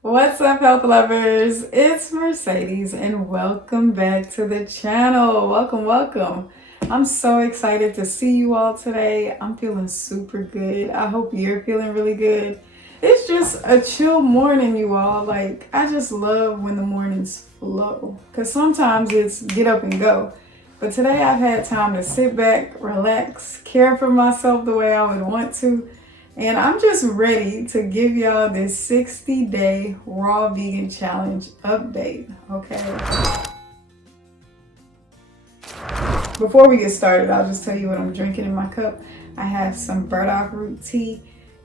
What's up, health lovers? It's Mercedes, and welcome back to the channel. Welcome. I'm so excited to see you all today. I'm feeling super good. I hope you're feeling really good. It's just a chill morning, you all. Like, I just love when the mornings flow, because sometimes it's get up and go. But today I've had time to sit back, relax, care for myself the way I would want to. And I'm just ready to give y'all this 60-day raw vegan challenge update, okay? Before we get started, I'll just tell you what I'm drinking in my cup. I have some burdock root tea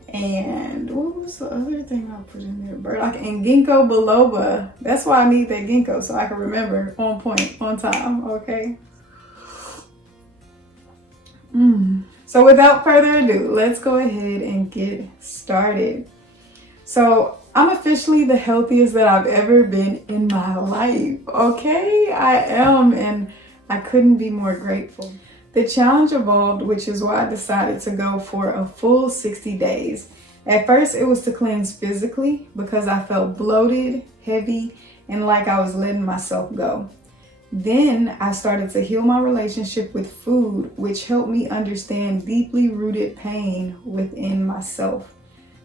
and what was the other thing I put in there? Burdock and ginkgo biloba. That's why I need that ginkgo, so I can remember on point, on time, okay? So without further ado, let's go ahead and get started. So I'm officially the healthiest that I've ever been in my life, okay? I am, and I couldn't be more grateful. The challenge evolved, which is why I decided to go for a full 60 days. At first, it was to cleanse physically because I felt bloated, heavy, and like I was letting myself go. Then I started to heal my relationship with food, which helped me understand deeply rooted pain within myself,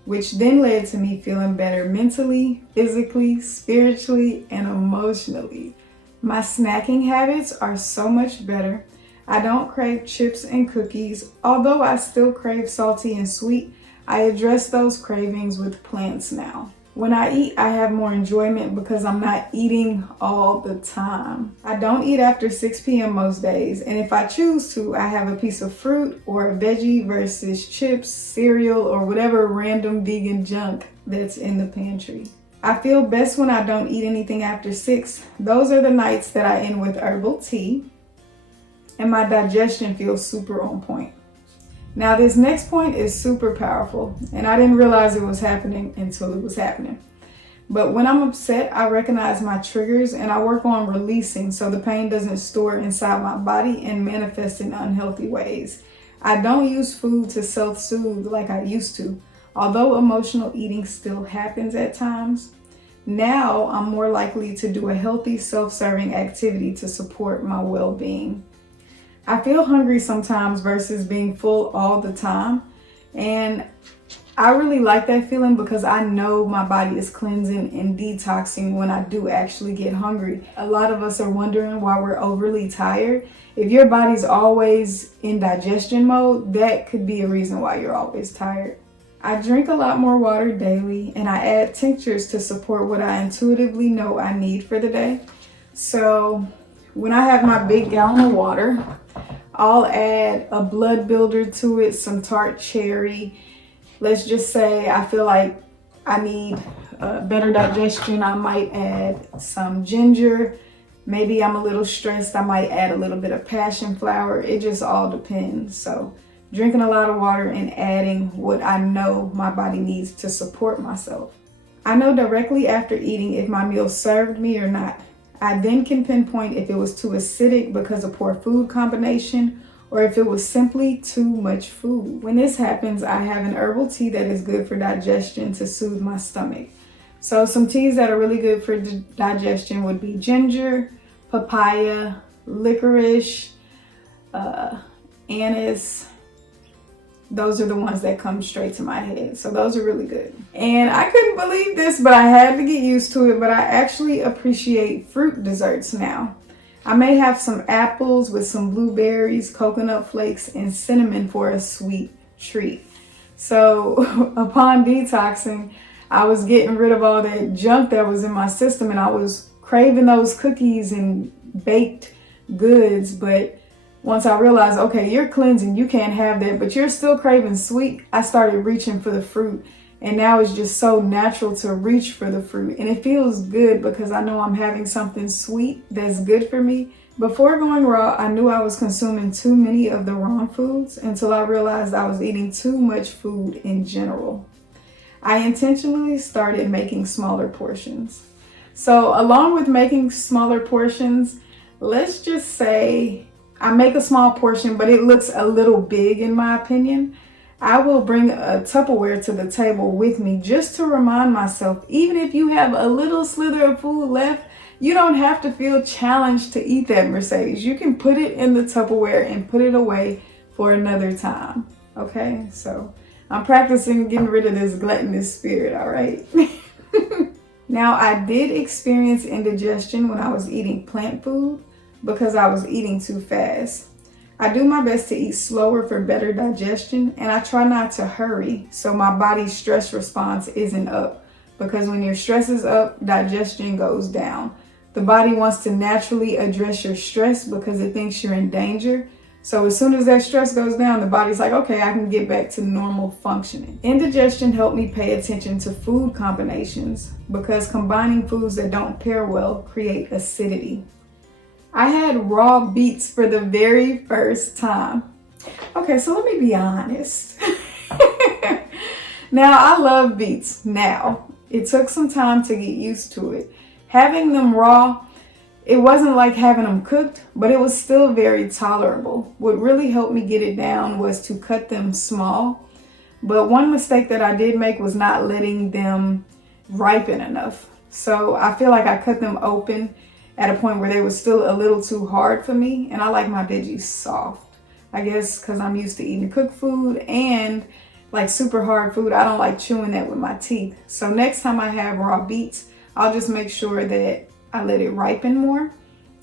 which then led to me feeling better mentally, physically, spiritually, and emotionally. My snacking habits are so much better. I don't crave chips and cookies. Although I still crave salty and sweet, I address those cravings with plants now. When I eat, I have more enjoyment because I'm not eating all the time. I don't eat after 6 p.m. most days, and if I choose to, I have a piece of fruit or a veggie versus chips, cereal, or whatever random vegan junk that's in the pantry. I feel best when I don't eat anything after 6. Those are the nights that I end with herbal tea, and my digestion feels super on point. Now this next point is super powerful, and I didn't realize it was happening until it was happening. But when I'm upset, I recognize my triggers and I work on releasing so the pain doesn't store inside my body and manifest in unhealthy ways. I don't use food to self-soothe like I used to, although emotional eating still happens at times. Now I'm more likely to do a healthy self-serving activity to support my well-being. I feel hungry sometimes versus being full all the time. And I really like that feeling because I know my body is cleansing and detoxing when I do actually get hungry. A lot of us are wondering why we're overly tired. If your body's always in digestion mode, that could be a reason why you're always tired. I drink a lot more water daily, and I add tinctures to support what I intuitively know I need for the day. So when I have my big gallon of water, I'll add a blood builder to it, some tart cherry. Let's just say I feel like I need better digestion. I might add some ginger. Maybe I'm a little stressed. I might add a little bit of passion flower. It just all depends. So drinking a lot of water and adding what I know my body needs to support myself. I know directly after eating if my meal served me or not. I then can pinpoint if it was too acidic because of poor food combination or if it was simply too much food. When this happens, I have an herbal tea that is good for digestion to soothe my stomach. So some teas that are really good for digestion would be ginger, papaya, licorice, anise. Those are the ones that come straight to my head. So those are really good. And I couldn't believe this, but I had to get used to it. But I actually appreciate fruit desserts now. I may have some apples with some blueberries, coconut flakes, and cinnamon for a sweet treat. So upon detoxing, I was getting rid of all that junk that was in my system, and I was craving those cookies and baked goods. But once I realized, okay, you're cleansing, you can't have that, but you're still craving sweet, I started reaching for the fruit. And now it's just so natural to reach for the fruit. And it feels good because I know I'm having something sweet that's good for me. Before going raw, I knew I was consuming too many of the wrong foods until I realized I was eating too much food in general. I intentionally started making smaller portions. So along with making smaller portions, let's just say I make a small portion, but it looks a little big in my opinion. I will bring a Tupperware to the table with me just to remind myself, even if you have a little slither of food left, you don't have to feel challenged to eat that, Mercedes. You can put it in the Tupperware and put it away for another time. Okay, so I'm practicing getting rid of this gluttonous spirit, all right? Now, I did experience indigestion when I was eating plant food because I was eating too fast. I do my best to eat slower for better digestion, and I try not to hurry so my body's stress response isn't up, because when your stress is up, digestion goes down. The body wants to naturally address your stress because it thinks you're in danger. So as soon as that stress goes down, the body's like, okay, I can get back to normal functioning. Indigestion helped me pay attention to food combinations because combining foods that don't pair well create acidity. I had raw beets for the very first time. Okay, so let me be honest. Now, I love beets now. It took some time to get used to it. Having them raw, it wasn't like having them cooked, but it was still very tolerable. What really helped me get it down was to cut them small. But one mistake that I did make was not letting them ripen enough. So I feel like I cut them open at a point where they were still a little too hard for me, and I like my veggies soft. I guess because I'm used to eating cooked food and like super hard food, I don't like chewing that with my teeth. So next time I have raw beets, I'll just make sure that I let it ripen more.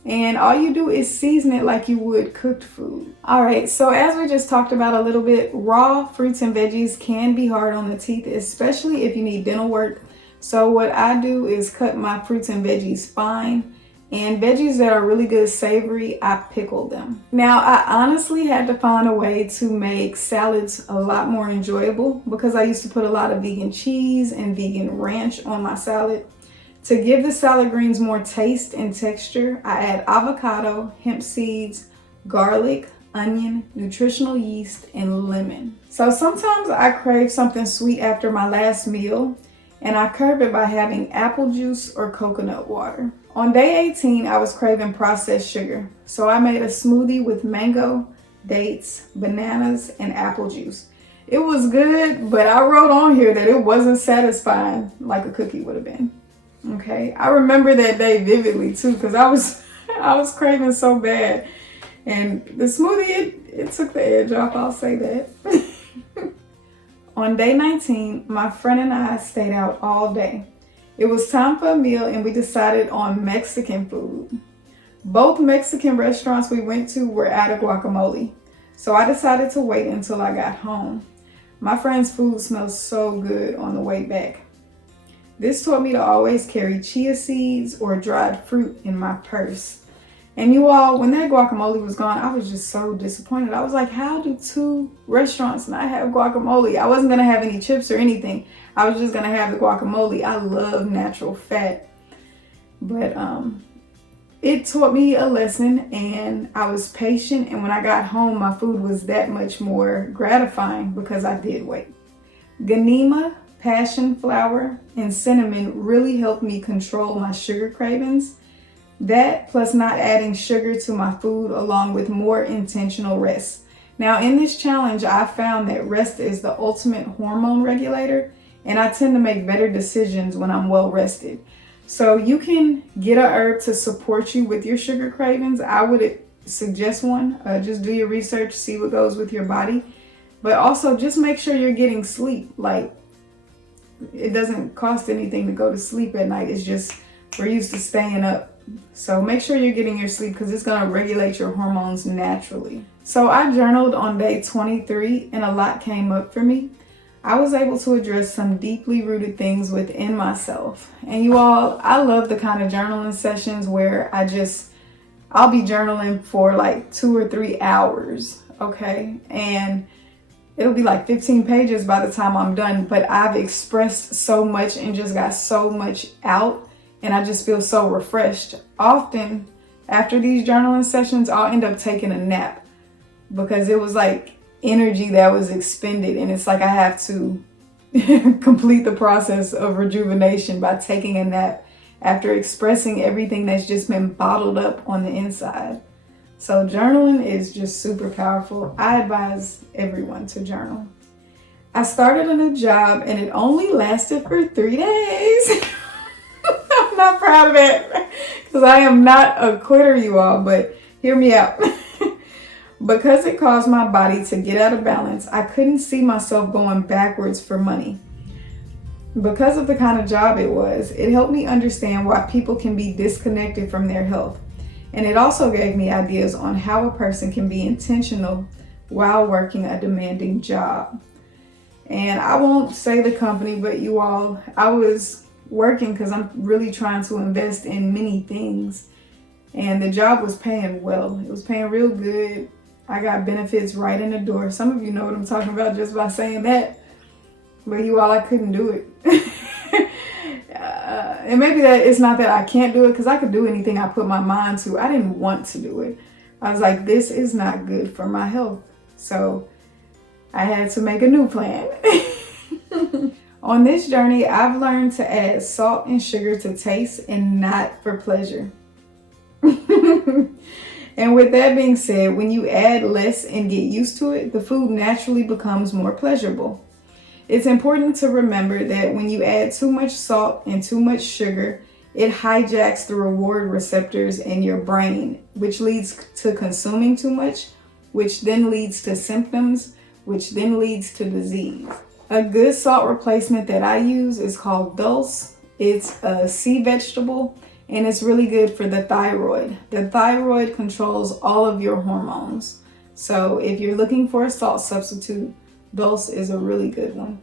And all you do is season it like you would cooked food. All right, so as we just talked about a little bit, raw fruits and veggies can be hard on the teeth, especially if you need dental work. So what I do is cut my fruits and veggies fine. And veggies that are really good savory, I pickle them. Now, I honestly had to find a way to make salads a lot more enjoyable because I used to put a lot of vegan cheese and vegan ranch on my salad. To give the salad greens more taste and texture, I add avocado, hemp seeds, garlic, onion, nutritional yeast, and lemon. So sometimes I crave something sweet after my last meal, and I curb it by having apple juice or coconut water. On day 18, I was craving processed sugar, so I made a smoothie with mango, dates, bananas, and apple juice. It was good, but I wrote on here that it wasn't satisfying like a cookie would have been. Okay, I remember that day vividly too, because I was craving so bad, and the smoothie it took the edge off. I'll say that. On day 19, my friend and I stayed out all day. It was time for a meal, and we decided on Mexican food. Both Mexican restaurants we went to were out of guacamole, so I decided to wait until I got home. My friend's food smelled so good on the way back. This taught me to always carry chia seeds or dried fruit in my purse. And you all, when that guacamole was gone, I was just so disappointed. I was like, how do two restaurants not have guacamole? I wasn't going to have any chips or anything. I was just going to have the guacamole. I love natural fat. But it taught me a lesson, and I was patient. And when I got home, my food was that much more gratifying because I did wait. Ghanima, passion flower, and cinnamon really helped me control my sugar cravings. That plus not adding sugar to my food, along with more intentional rest. Now in this challenge, I found that rest is the ultimate hormone regulator, and I tend to make better decisions when I'm well rested. So you can get a herb to support you with your sugar cravings. I would suggest one. Just do your research, see what goes with your body. But also just make sure you're getting sleep. Like, it doesn't cost anything to go to sleep at night. It's just we're used to staying up. So make sure you're getting your sleep because it's going to regulate your hormones naturally. So I journaled on day 23 and a lot came up for me. I was able to address some deeply rooted things within myself. And you all, I love the kind of journaling sessions where I'll be journaling for like 2 or 3 hours, okay? And it'll be like 15 pages by the time I'm done, but I've expressed so much and just got so much out, and I just feel so refreshed. Often after these journaling sessions, I'll end up taking a nap because it was like energy that was expended, and it's like I have to complete the process of rejuvenation by taking a nap after expressing everything that's just been bottled up on the inside. So journaling is just super powerful. I advise everyone to journal. I started a new job and it only lasted for 3 days. I'm not proud of it because I am not a quitter, you all, but hear me out. Because it caused my body to get out of balance, I couldn't see myself going backwards for money. Because of the kind of job it was, it helped me understand why people can be disconnected from their health. And it also gave me ideas on how a person can be intentional while working a demanding job. And I won't say the company, but you all, I was working because I'm really trying to invest in many things. And the job was paying well. It was paying real good. I got benefits right in the door. Some of you know what I'm talking about just by saying that. But you all, I couldn't do it. And maybe that it's not that I can't do it, because I could do anything I put my mind to. I didn't want to do it. I was like, this is not good for my health. So I had to make a new plan. On this journey, I've learned to add salt and sugar to taste and not for pleasure. And with that being said, when you add less and get used to it, the food naturally becomes more pleasurable. It's important to remember that when you add too much salt and too much sugar, it hijacks the reward receptors in your brain, which leads to consuming too much, which then leads to symptoms, which then leads to disease. A good salt replacement that I use is called dulse. It's a sea vegetable and it's really good for the thyroid. The thyroid controls all of your hormones. So if you're looking for a salt substitute, dulse is a really good one.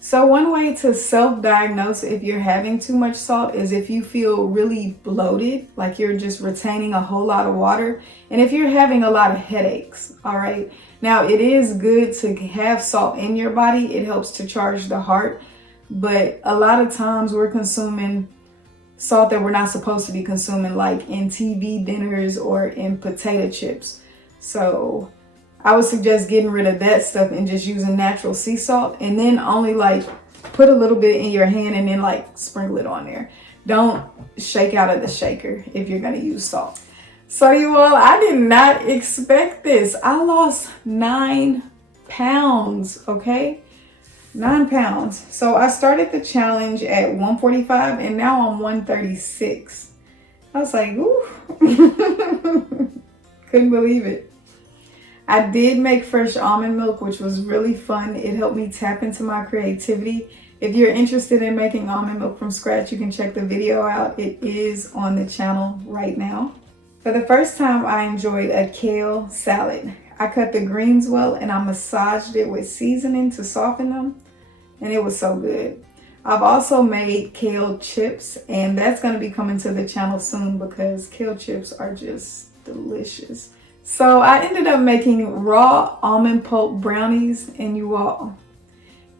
So one way to self-diagnose if you're having too much salt is if you feel really bloated, like you're just retaining a whole lot of water, and if you're having a lot of headaches, all right? Now, it is good to have salt in your body. It helps to charge the heart, but a lot of times we're consuming salt that we're not supposed to be consuming, like in TV dinners or in potato chips. So I would suggest getting rid of that stuff and just using natural sea salt, and then only like put a little bit in your hand and then like sprinkle it on there. Don't shake out of the shaker if you're going to use salt. So you all, I did not expect this. I lost 9 pounds, okay? 9 pounds. So I started the challenge at 145 and now I'm 136. I was like, ooh. Couldn't believe it. I did make fresh almond milk, which was really fun. It helped me tap into my creativity. If you're interested in making almond milk from scratch, you can check the video out. It is on the channel right now. For the first time, I enjoyed a kale salad. I cut the greens well and I massaged it with seasoning to soften them, and it was so good. I've also made kale chips, and that's going to be coming to the channel soon because kale chips are just delicious. So I ended up making raw almond pulp brownies, and you all,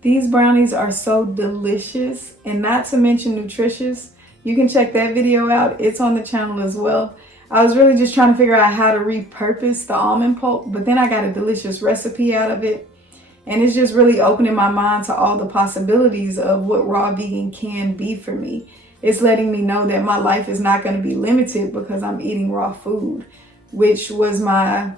these brownies are so delicious and not to mention nutritious. You can check that video out. It's on the channel as well. I was really just trying to figure out how to repurpose the almond pulp, but then I got a delicious recipe out of it. And it's just really opening my mind to all the possibilities of what raw vegan can be for me. It's letting me know that my life is not going to be limited because I'm eating raw food, which was my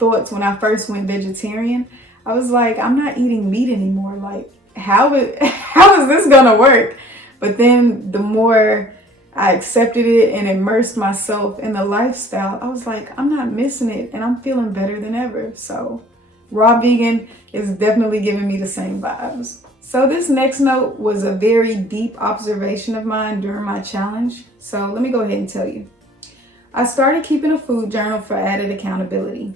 thoughts when I first went vegetarian. I was like, I'm not eating meat anymore. Like, how is this going to work? But then the more I accepted it and immersed myself in the lifestyle, I was like, I'm not missing it and I'm feeling better than ever. So raw vegan is definitely giving me the same vibes. So this next note was a very deep observation of mine during my challenge. So let me go ahead and tell you. I started keeping a food journal for added accountability.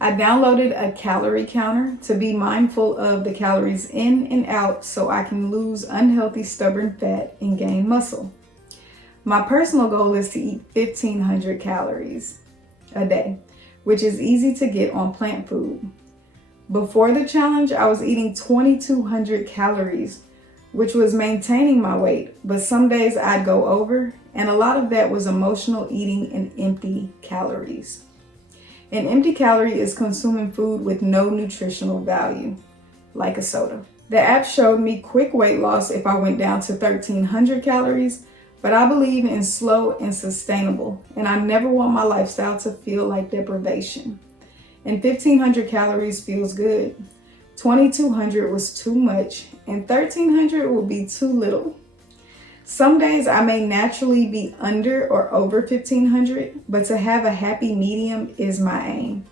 I downloaded a calorie counter to be mindful of the calories in and out so I can lose unhealthy stubborn fat and gain muscle. My personal goal is to eat 1,500 calories a day, which is easy to get on plant food. Before the challenge, I was eating 2,200 calories, which was maintaining my weight, but some days I'd go over, and a lot of that was emotional eating and empty calories. An empty calorie is consuming food with no nutritional value, like a soda. The app showed me quick weight loss if I went down to 1,300 calories, but I believe in slow and sustainable, and I never want my lifestyle to feel like deprivation. And 1,500 calories feels good. 2,200 was too much, and 1,300 would be too little. Some days I may naturally be under or over 1,500, but to have a happy medium is my aim.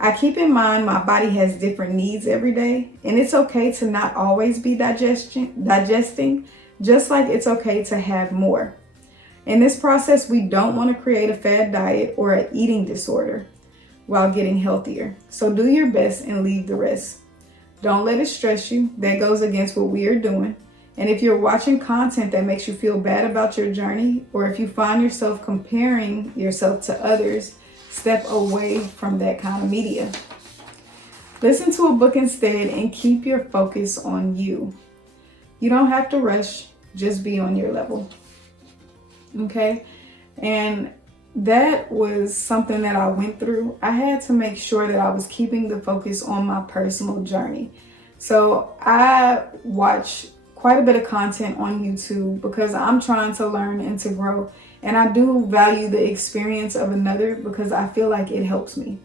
I keep in mind my body has different needs every day, and it's okay to not always be digesting, just like it's okay to have more. In this process, we don't want to create a fad diet or an eating disorder while getting healthier. So do your best and leave the rest. Don't let it stress you. That goes against what we are doing. And if you're watching content that makes you feel bad about your journey, or if you find yourself comparing yourself to others, step away from that kind of media. Listen to a book instead and keep your focus on you. You don't have to rush, just be on your level. Okay? And that was something that I went through. I had to make sure that I was keeping the focus on my personal journey. So I watch quite a bit of content on YouTube because I'm trying to learn and to grow. And I do value the experience of another because I feel like it helps me.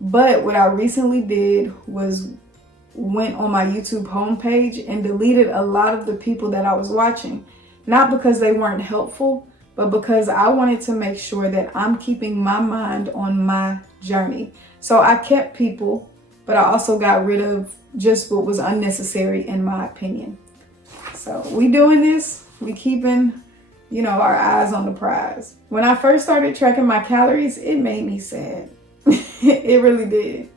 But what I recently did was went on my YouTube homepage and deleted a lot of the people that I was watching. Not because they weren't helpful, but because I wanted to make sure that I'm keeping my mind on my journey. So I kept people, but I also got rid of just what was unnecessary in my opinion. So we doing this, we keeping, our eyes on the prize. When I first started tracking my calories, it made me sad. It really did.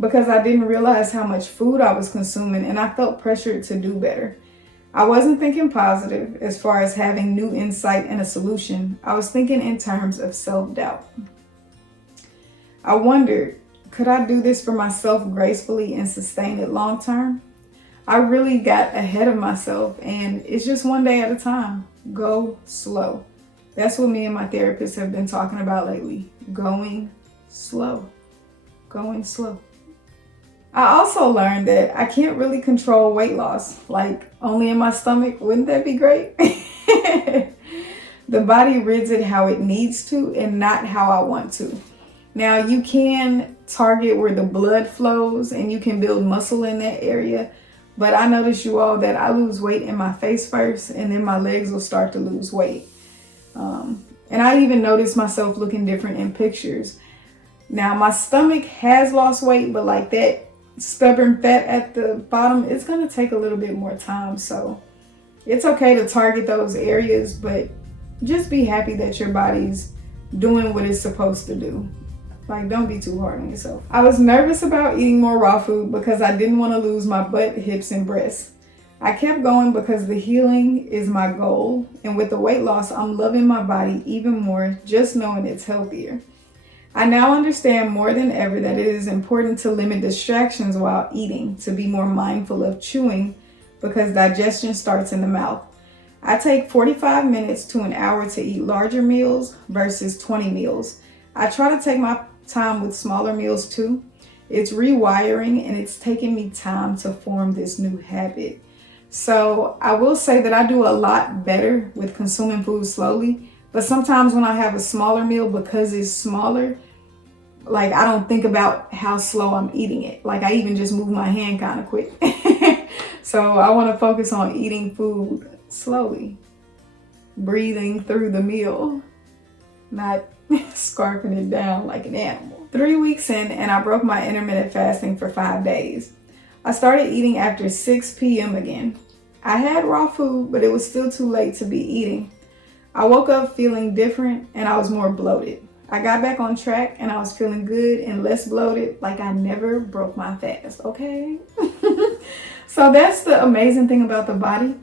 Because I didn't realize how much food I was consuming and I felt pressured to do better. I wasn't thinking positive as far as having new insight and a solution. I was thinking in terms of self-doubt. I wondered, could I do this for myself gracefully and sustain it long term? I really got ahead of myself, and it's just one day at a time. Go slow. That's what me and my therapist have been talking about lately. Going slow. Going slow. I also learned that I can't really control weight loss, like only in my stomach. Wouldn't that be great? The body rids it how it needs to and not how I want to. Now you can target where the blood flows and you can build muscle in that area. But I notice you all that I lose weight in my face first and then my legs will start to lose weight. And I even notice myself looking different in pictures. Now my stomach has lost weight, but like that stubborn fat at the bottom, it's going to take a little bit more time. So it's okay to target those areas, but just be happy that your body's doing what it's supposed to do. Like, don't be too hard on yourself. I was nervous about eating more raw food because I didn't want to lose my butt, hips, and breasts. I kept going because the healing is my goal. And with the weight loss, I'm loving my body even more, just knowing it's healthier. I now understand more than ever that it is important to limit distractions while eating, to be more mindful of chewing because digestion starts in the mouth. I take 45 minutes to an hour to eat larger meals versus 20 meals. I try to take my time with smaller meals too. It's rewiring and it's taking me time to form this new habit. So I will say that I do a lot better with consuming food slowly, but sometimes when I have a smaller meal, because it's smaller, like I don't think about how slow I'm eating it. Like I even just move my hand kind of quick. So I want to focus on eating food slowly, breathing through the meal, not scarfing it down like an animal. 3 weeks in and I broke my intermittent fasting for 5 days. I started eating after 6 p.m. again. I had raw food, but it was still too late to be eating. I woke up feeling different and I was more bloated. I got back on track and I was feeling good and less bloated, like I never broke my fast, okay? So that's the amazing thing about the body.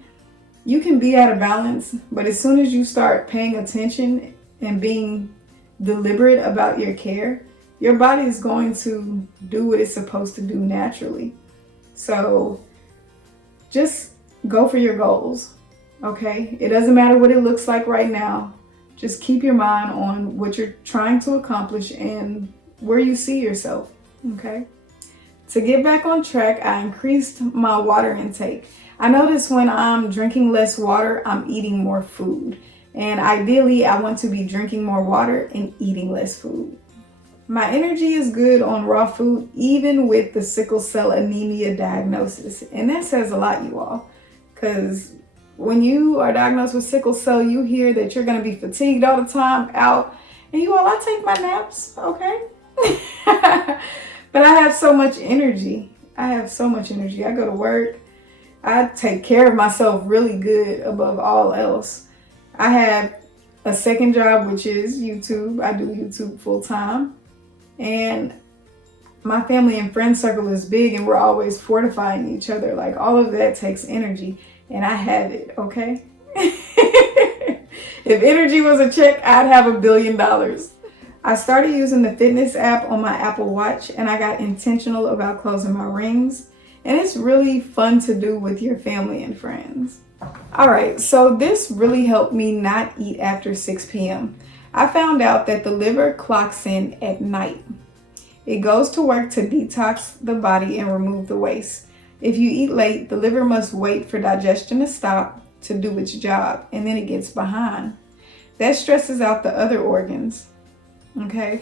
You can be out of balance, but as soon as you start paying attention and being deliberate about your care, your body is going to do what it's supposed to do naturally. So just go for your goals, okay? It doesn't matter what it looks like right now. Just keep your mind on what you're trying to accomplish and where you see yourself, okay? To get back on track, I increased my water intake. I notice when I'm drinking less water, I'm eating more food. And ideally, I want to be drinking more water and eating less food. My energy is good on raw food, even with the sickle cell anemia diagnosis. And that says a lot, you all, because when you are diagnosed with sickle cell, you hear that you're going to be fatigued all the time, out. And you all, I take my naps, okay? But I have so much energy. I go to work. I take care of myself really good above all else. I have a second job, which is YouTube. I do YouTube full time. And my family and friend circle is big, and we're always fortifying each other. Like, all of that takes energy, and I have it, okay? If energy was a check, I'd have $1 billion. I started using the fitness app on my Apple Watch, and I got intentional about closing my rings. And it's really fun to do with your family and friends. All right, so this really helped me not eat after 6 p.m. I found out that the liver clocks in at night. It goes to work to detox the body and remove the waste. If you eat late, the liver must wait for digestion to stop to do its job, and then it gets behind. That stresses out the other organs. Okay,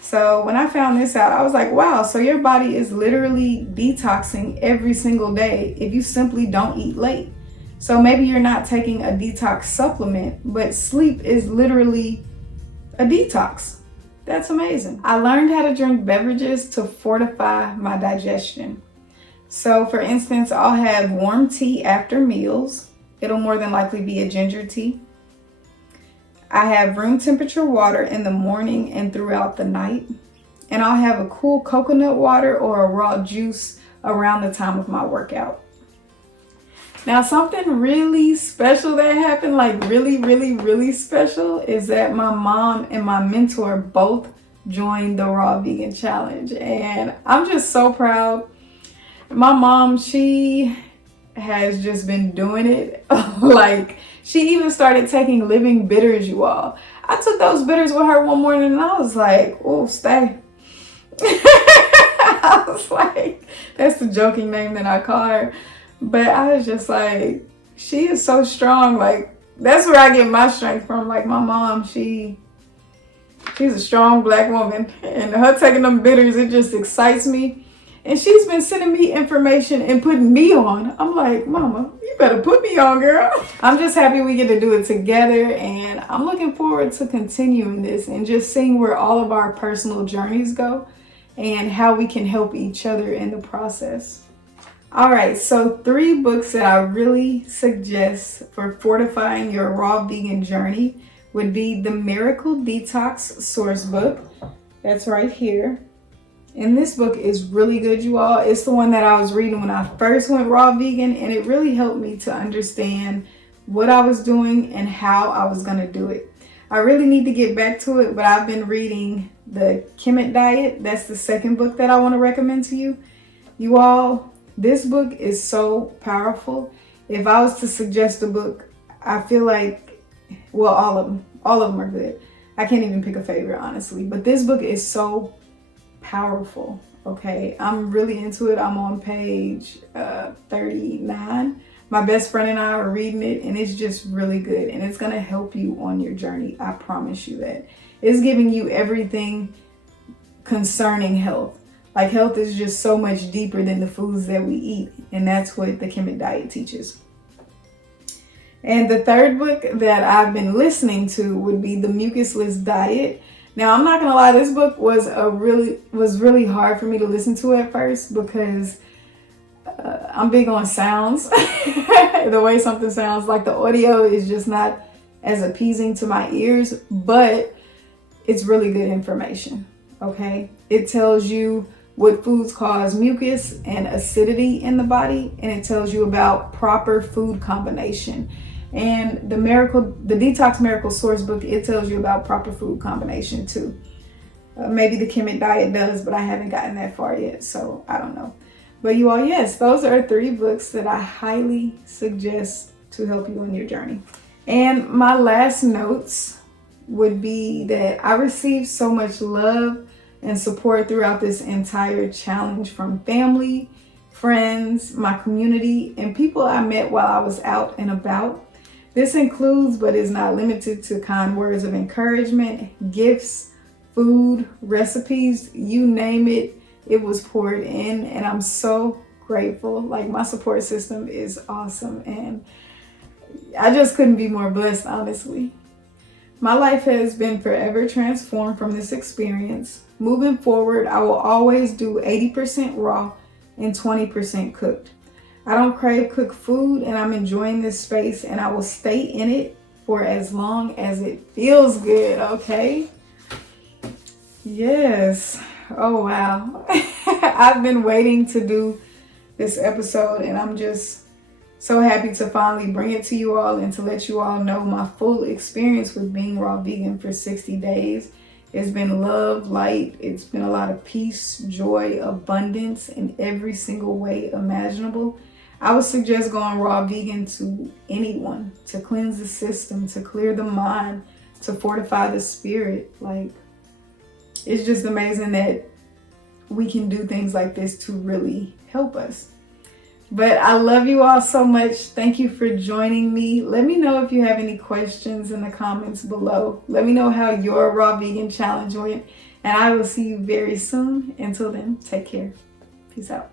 so when I found this out, I was like, wow, so your body is literally detoxing every single day if you simply don't eat late. So maybe you're not taking a detox supplement, but sleep is literally a detox. That's amazing. I learned how to drink beverages to fortify my digestion. So for instance, I'll have warm tea after meals. It'll more than likely be a ginger tea. I have room temperature water in the morning and throughout the night. And I'll have a cool coconut water or a raw juice around the time of my workout. Now, something really special that happened, like really special, is that my mom and my mentor both joined the Raw Vegan Challenge. And I'm just so proud. My mom, she has just been doing it. Like, she even started taking living bitters, you all. I took those bitters with her one morning and I was like, oh, stay. I was like, that's the joking name that I call her. But I was just like, she is so strong. Like, that's where I get my strength from. Like, my mom, she's a strong Black woman. And her taking them bitters, it just excites me. And she's been sending me information and putting me on. I'm like, Mama, you better put me on, girl. I'm just happy we get to do it together. And I'm looking forward to continuing this and just seeing where all of our personal journeys go and how we can help each other in the process. All right, so 3 books that I really suggest for fortifying your raw vegan journey would be the Miracle Detox Source Book. That's right here. And this book is really good, you all. It's the one that I was reading when I first went raw vegan, and it really helped me to understand what I was doing and how I was going to do it. I really need to get back to it, but I've been reading the Kemet Diet. That's the second book that I want to recommend to you. You all, this book is so powerful. If I was to suggest a book, I feel like, well, all of them are good. I can't even pick a favorite, honestly. But this book is so powerful, okay? I'm really into it. I'm on page 39. My best friend and I are reading it, and it's just really good. And it's going to help you on your journey. I promise you that. It's giving you everything concerning health. Like, health is just so much deeper than the foods that we eat. And that's what the Kemet Diet teaches. And the third book that I've been listening to would be the Mucusless Diet. Now, I'm not going to lie, this book was really hard for me to listen to at first because I'm big on sounds. The way something sounds, like the audio is just not as appeasing to my ears, but it's really good information, okay? It tells you what foods cause mucus and acidity in the body, and it tells you about proper food combination. And the Detox Miracle Source book, it tells you about proper food combination too. Maybe the Kemet Diet does, but I haven't gotten that far yet, so I don't know. But you all, yes, those are 3 books that I highly suggest to help you on your journey. And my last notes would be that I received so much love and support throughout this entire challenge from family, friends, my community, and people I met while I was out and about. This includes, but is not limited to, kind words of encouragement, gifts, food, recipes, you name it, it was poured in, and I'm so grateful. Like, my support system is awesome, and I just couldn't be more blessed, honestly. My life has been forever transformed from this experience. Moving forward, I will always do 80% raw and 20% cooked. I don't crave cooked food, and I'm enjoying this space, and I will stay in it for as long as it feels good, okay? Yes. Oh, wow. I've been waiting to do this episode, and I'm just so happy to finally bring it to you all and to let you all know my full experience with being raw vegan for 60 days. It's been love, light. It's been a lot of peace, joy, abundance in every single way imaginable. I would suggest going raw vegan to anyone, to cleanse the system, to clear the mind, to fortify the spirit. Like, it's just amazing that we can do things like this to really help us. But I love you all so much. Thank you for joining me. Let me know if you have any questions in the comments below. Let me know how your raw vegan challenge went. And I will see you very soon. Until then, take care. Peace out.